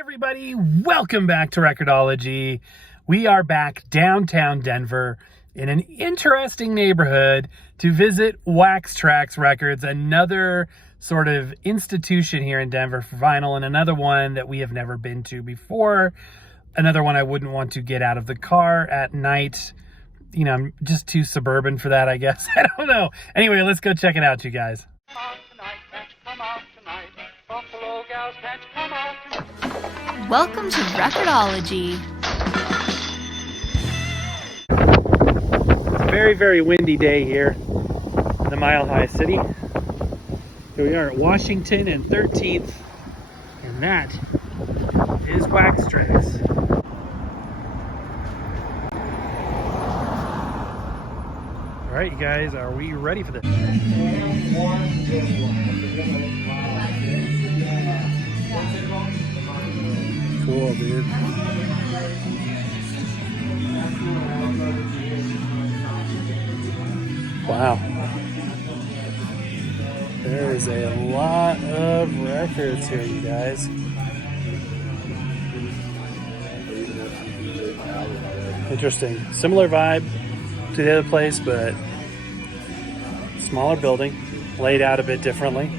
Everybody, welcome back to Record-ology. We are back downtown Denver in an interesting neighborhood to visit Wax Trax Records, another sort of institution here in Denver for vinyl, and another one that we have never been to before. Another one I wouldn't want to get out of the car at night. You know, I'm just too suburban for that, I guess. I don't know. Anyway, let's go check it out, you guys. Welcome to Record-ology. It's a very, very windy day here in the Mile High City. Here we are at Washington and 13th, and that is Wax Trax. All right, you guys, are we ready for this? Cool, dude. Wow. There is a lot of records here, you guys. Interesting. Similar vibe to the other place, but smaller building, laid out a bit differently.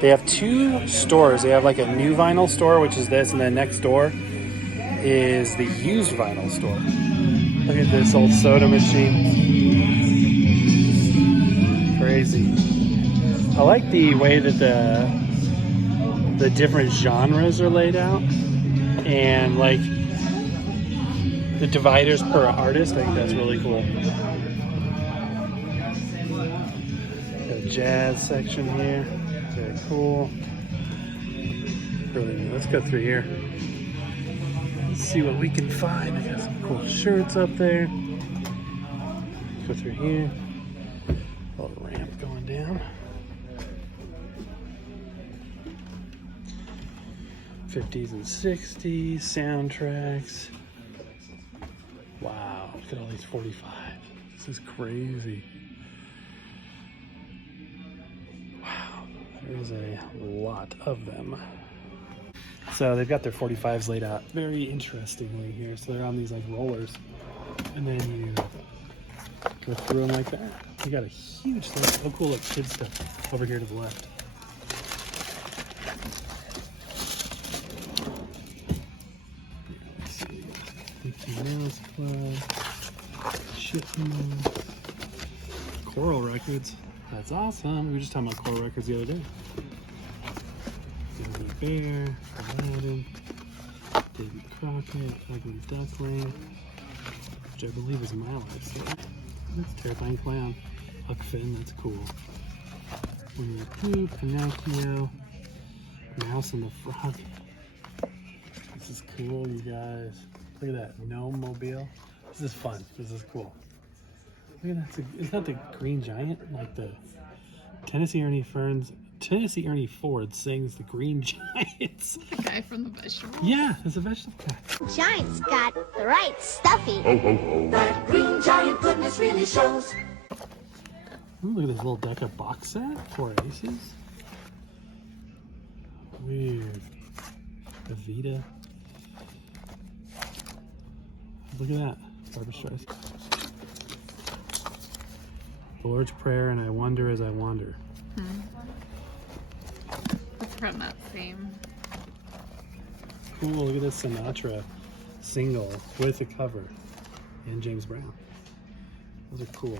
They have two stores. They have like a new vinyl store, which is this, and then next door is the used vinyl store. Look at this old soda machine. Crazy. I like the way that the different genres are laid out, and like the dividers per artist. I think that's really cool. Got a jazz section here. Very cool. Really neat. Let's go through here. Let's see what we can find. I got some cool shirts up there. Let's go through here. A little ramp going down. 50s and 60s soundtracks. Wow, look at all these 45. This is crazy. There's a lot of them. So they've got their 45s laid out very interestingly here. So they're on these like rollers, and then you go through them like that. You got a huge thing. Oh, cool! Look, kids stuff over here to the left. Let's see, Mickey Mouse Club, Chipmunks, Coral Records. That's awesome. We were just talking about Coral Records the other day. Disney Bear, Aladdin, Davy Crockett, Ugly Duckling, which I believe is my life. So that's Terrifying Clown. Huck Finn, that's cool. Winnie the Pooh, Pinocchio, Mouse and the Frog. This is cool, you guys. Look at that Gnome Mobile. This is fun. This is cool. Look at that. It's not the Green Giant, like the Tennessee Ernie Ford sings the Green Giants. The guy from the vegetables? Yeah, it's a vegetable guy. Giant's got the right stuffing. Ho, ho, ho. That Green Giant goodness really shows. Ooh, look at this little deck of box set. 4 aces. Weird. Evita. Look at that. Barbra Streisand. The Lord's Prayer and I Wonder as I Wander. It's from that same. Cool, look at this Sinatra single with a cover and James Brown. Those are cool.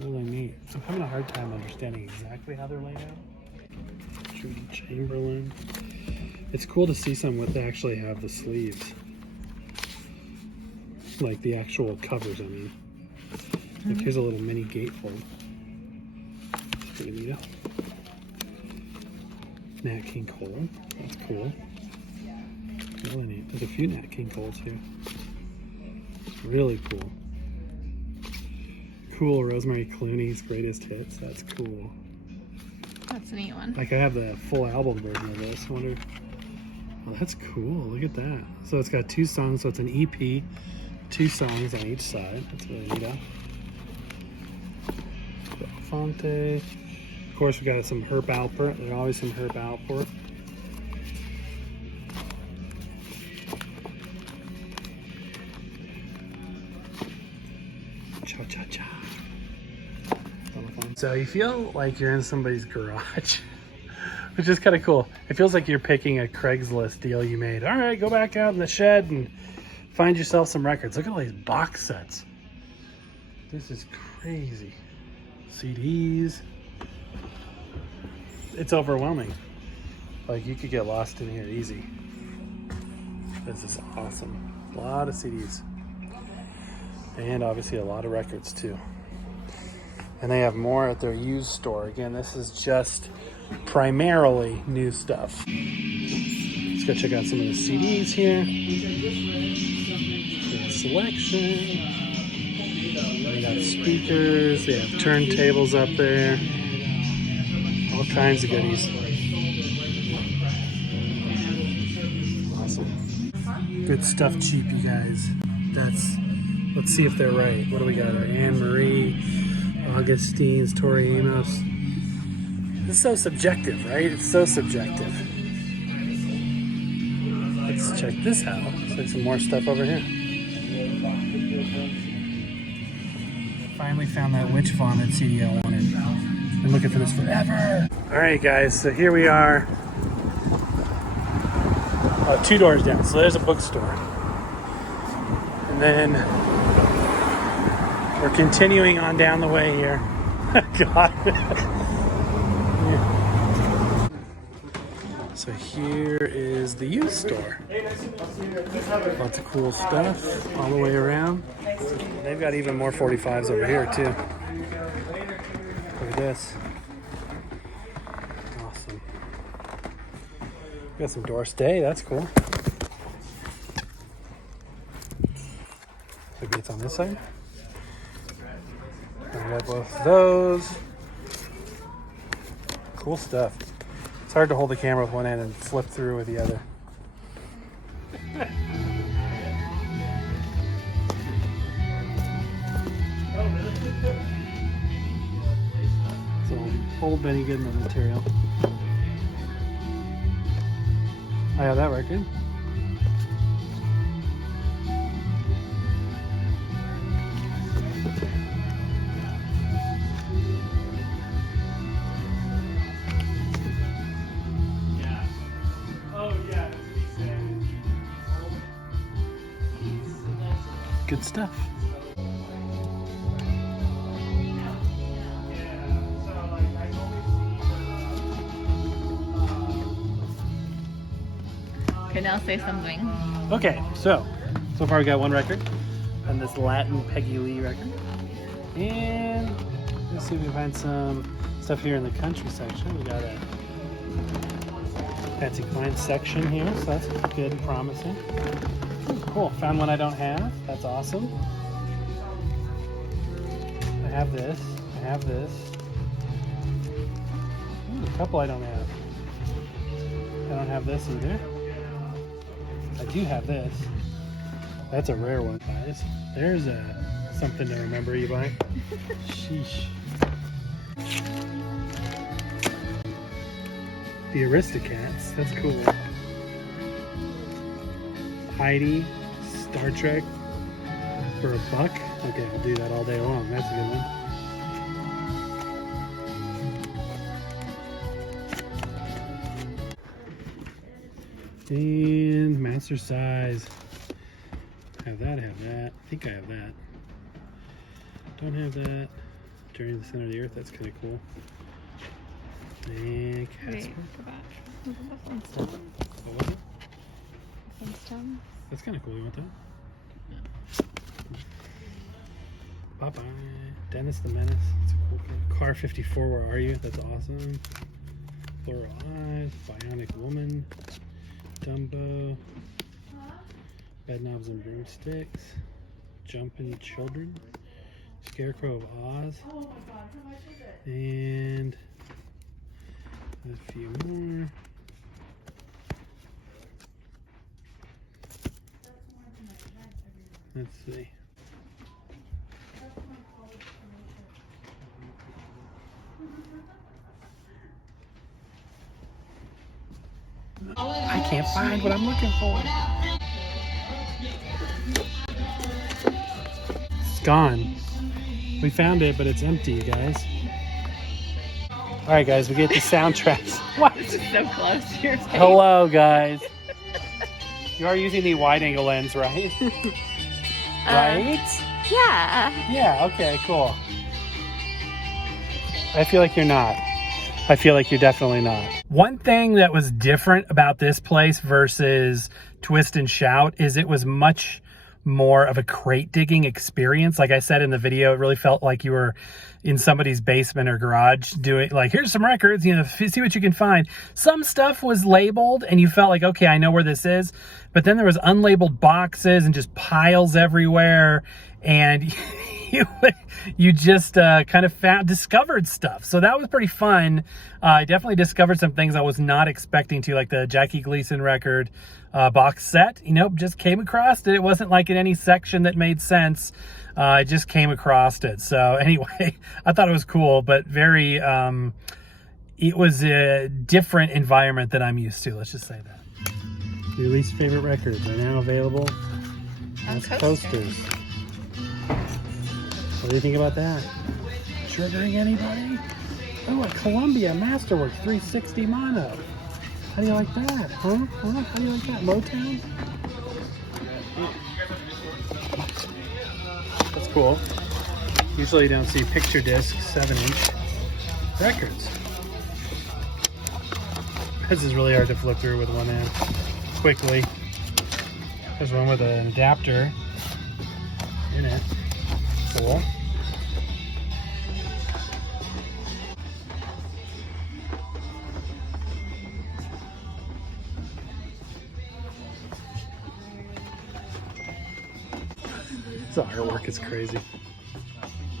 Really neat. I'm having a hard time understanding exactly how they're laid out. Judy Chamberlain. It's cool to see some that actually have the sleeves. Like the actual covers, I mean. Like here's a little mini gatefold. It's pretty neat. Nat King Cole. That's cool. Really neat. There's a few Nat King Coles here. Really cool. Cool Rosemary Clooney's Greatest Hits. That's cool. That's a neat one. Like I have the full album version of this. I wonder. Oh, that's cool. Look at that. So it's got 2 songs. So it's an EP, 2 songs on each side. That's really neat. Belafonte. Of course, we got some Herb Alpert. There's always some Herb Alpert. Cha cha cha. So you feel like you're in somebody's garage, which is kind of cool. It feels like you're picking a Craigslist deal you made. All right, go back out in the shed and find yourself some records. Look at all these box sets. This is crazy. CDs. It's overwhelming. Like, you could get lost in here easy. This is awesome. A lot of CDs. And obviously a lot of records too. And they have more at their used store. Again, this is just primarily new stuff. Let's go check out some of the CDs here. Selection. They got speakers. They have turntables up there. All kinds of goodies. Awesome. Good stuff, cheap, you guys. Let's see if they're right. What do we got? Anne Marie, Augustine's, Tori Amos. This is so subjective, right? It's so subjective. Let's check this out. Looks like some more stuff over here. Finally found that Witch Vomit CD I wanted. Been looking for this forever. All right, guys. So here we are. 2 doors down. So there's a bookstore. And then we're continuing on down the way here. God. So here is the used store. Lots of cool stuff all the way around. They've got even more 45s over here too. Look at this. Awesome. Got some door stay, that's cool. Maybe it's on this side. I got both those. Cool stuff. It's hard to hold the camera with one hand and flip through with the other. So old Benny Goodman material. I have that record. Good stuff. Okay, now say something. Okay, so far we got one record and this Latin Peggy Lee record. And let's see if we can find some stuff here in the country section. We got a Patsy Cline section here, so that's good and promising. Cool, found one I don't have. That's awesome. I have this. I have this. Ooh, a couple I don't have. I don't have this either. I do have this. That's a rare one, guys. There's something to remember, you buy. Sheesh. The Aristocats. That's cool. Heidi, Star Trek for $1. Okay, I'll do that all day long. That's a good one. And Master Size. Have that, have that. I think I have that. Don't have that. Journey to the Center of the Earth. That's kind of cool. And Casper. Wait, go back. Look at this one still. What was it? This one still. That's kind of cool. You want that? Bye-bye. Dennis the Menace. That's a cool card. Car 54, Where Are You? That's awesome. Floral Eyes. Bionic Woman. Dumbo. Bedknobs and Broomsticks. Jumping Children. Scarecrow of Oz. And a few more. Let's see. can't find what I'm looking for. It's gone. We found it, but it's empty, you guys. All right, guys, we get the soundtracks. What? This is so close to your face. Hello, guys. You are using the wide-angle lens, right? Right? Yeah. Yeah, okay, cool. I feel like you're not. I feel like you're definitely not. One thing that was different about this place versus Twist and Shout is it was much more of a crate digging experience. Like I said in the video, it really felt like you were in somebody's basement or garage doing like, here's some records, you know, see what you can find. Some stuff was labeled and you felt like, okay, I know where this is. But then there was unlabeled boxes and just piles everywhere. And you just kind of discovered stuff. So that was pretty fun. I definitely discovered some things I was not expecting to, like the Jackie Gleason record box set. You know, just came across it. It wasn't like in any section that made sense. I just came across it. So anyway, I thought it was cool, but very, it was a different environment than I'm used to. Let's just say that. Your least favorite records are now available as posters. What do you think about that? Triggering anybody? Oh, a Columbia Masterworks 360 mono. How do you like that? Huh? How do you like that? Motown? That's cool. Usually you don't see picture disc 7-inch records. This is really hard to flip through with one hand quickly. There's one with an adapter in it. Cool. This artwork is crazy.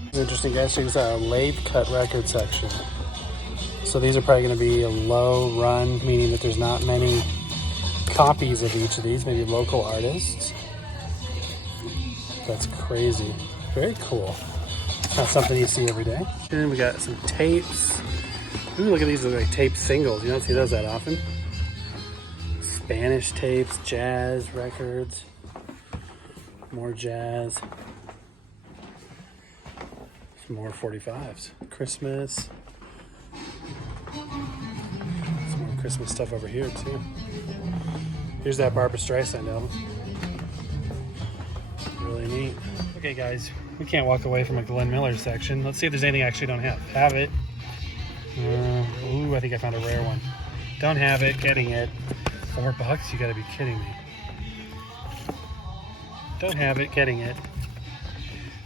It's interesting, guys. Check this out, a lathe cut record section. So these are probably going to be a low run, meaning that there's not many copies of each of these, maybe local artists. That's crazy. Very cool. Not something you see every day. And we got some tapes. Ooh, look at these, like tape singles. You don't see those that often. Spanish tapes, jazz records, more jazz, some more 45s. Christmas. Some more Christmas stuff over here too. Here's that Barbra Streisand album. Really neat. Okay guys, we can't walk away from a Glenn Miller section. Let's see if there's anything I actually don't have. Have it. Ooh, I think I found a rare one. Don't have it, getting it. $4? You gotta be kidding me. Don't have it, getting it.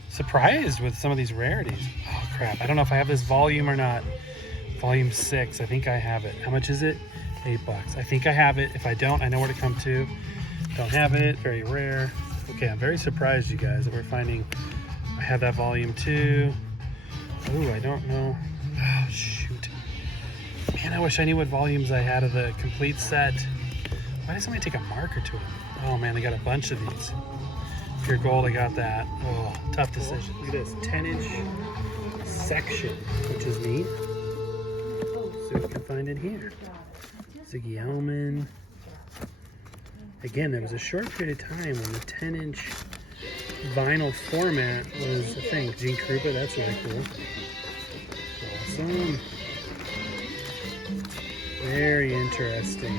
Surprised with some of these rarities. Oh crap, I don't know if I have this volume or not. Volume 6, I think I have it. How much is it? $8. I think I have it. If I don't, I know where to come to. Don't have it, very rare. Okay, I'm very surprised, you guys, that we're finding I have that volume 2. Ooh, I don't know. Oh, shoot. Man, I wish I knew what volumes I had of the complete set. Why does somebody take a marker to them? Oh man, they got a bunch of these. Pure gold, I got that. Oh, tough decision. Look at this, 10-inch section, which is neat. See what we can find in here. Ziggy Elman. Again, there was a short period of time when the 10-inch vinyl format was a thing. Gene Krupa, that's really cool. Awesome. Very interesting.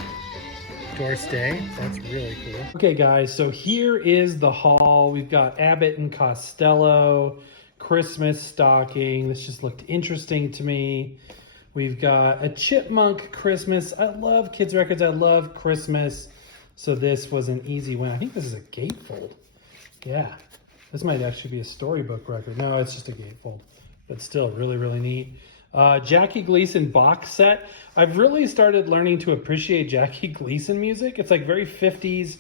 Doris Day, that's really cool. Okay guys, so here is the haul. We've got Abbott and Costello, Christmas stocking. This just looked interesting to me. We've got a Chipmunk Christmas. I love kids records, I love Christmas. So this was an easy win. I think this is a gatefold. Yeah, this might actually be a storybook record. No, it's just a gatefold, but still really, really neat. Jackie Gleason box set. I've really started learning to appreciate Jackie Gleason music. It's like very 50s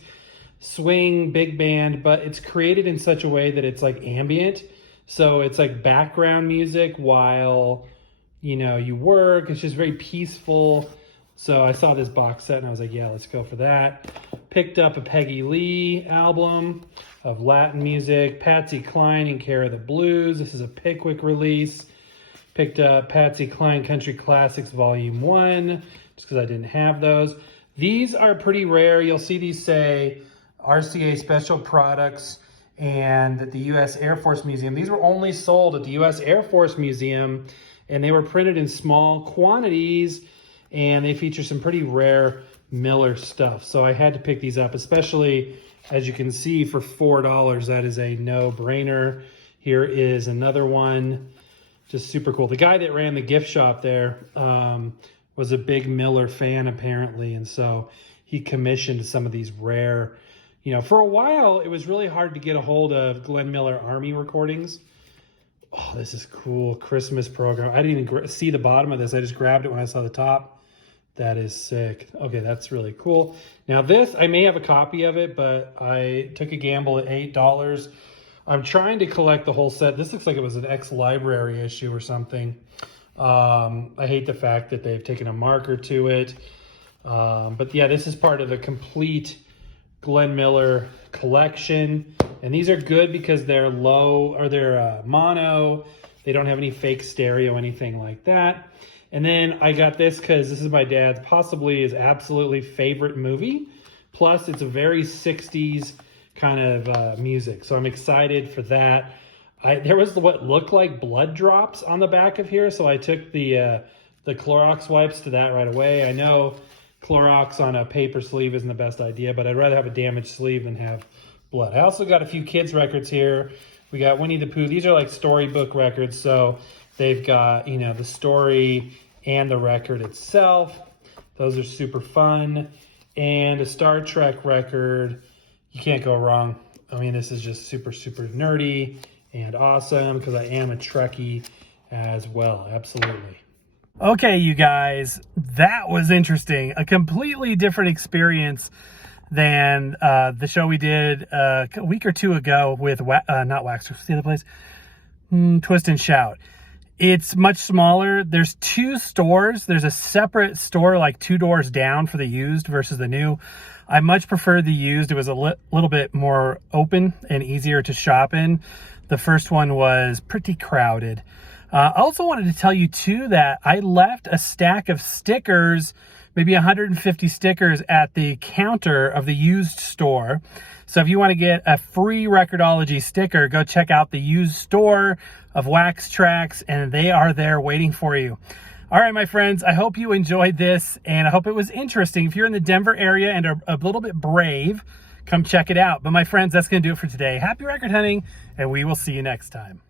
swing, big band, but it's created in such a way that it's like ambient. So it's like background music while, you know, you work. It's just very peaceful. So I saw this box set and I was like, yeah, let's go for that. Picked up a Peggy Lee album of Latin music. Patsy Cline and Care of the Blues. This is a Pickwick release. Picked up Patsy Cline Country Classics Volume 1, just because I didn't have those. These are pretty rare. You'll see these say RCA Special Products and at the U.S. Air Force Museum. These were only sold at the U.S. Air Force Museum, and they were printed in small quantities, and they feature some pretty rare Miller stuff. So I had to pick these up, especially as you can see for $4. That is a no-brainer. Here is another one, just super cool. The guy that ran the gift shop there was a big Miller fan apparently, and so he commissioned some of these rare, you know, for a while it was really hard to get a hold of Glenn Miller Army recordings. Oh, this is cool. Christmas program. I didn't even see the bottom of this. I just grabbed it when I saw the top. That is sick. Okay, that's really cool. Now this, I may have a copy of it, but I took a gamble at $8. I'm trying to collect the whole set. This looks like it was an ex-library issue or something. I hate the fact that they've taken a marker to it. But yeah, this is part of the complete Glenn Miller collection. And these are good because they're low, or they're mono. They don't have any fake stereo, anything like that. And then I got this because this is my dad's, possibly his absolutely favorite movie. Plus, it's a very 60s kind of music. So I'm excited for that. There was what looked like blood drops on the back of here. So I took the Clorox wipes to that right away. I know Clorox on a paper sleeve isn't the best idea, but I'd rather have a damaged sleeve than have blood. I also got a few kids records here. We got Winnie the Pooh. These are like storybook records. So they've got, you know, the story and the record itself. Those are super fun. And a Star Trek record. You can't go wrong. I mean, this is just super, super nerdy and awesome because I am a Trekkie as well. Absolutely. Okay, you guys, that was interesting. A completely different experience than the show we did a week or two ago with, not Wax, what's the other place? Twist and Shout. It's much smaller. There's two stores. There's a separate store like 2 doors down for the used versus the new. I much prefer the used. It was a little bit more open and easier to shop in. The first one was pretty crowded. I also wanted to tell you too that I left a stack of stickers, maybe 150 stickers at the counter of the used store. So if you want to get a free Record-ology sticker, go check out the used store of Wax Trax, and they are there waiting for you. All right, my friends, I hope you enjoyed this, and I hope it was interesting. If you're in the Denver area and are a little bit brave, come check it out. But my friends, that's going to do it for today. Happy record hunting, and we will see you next time.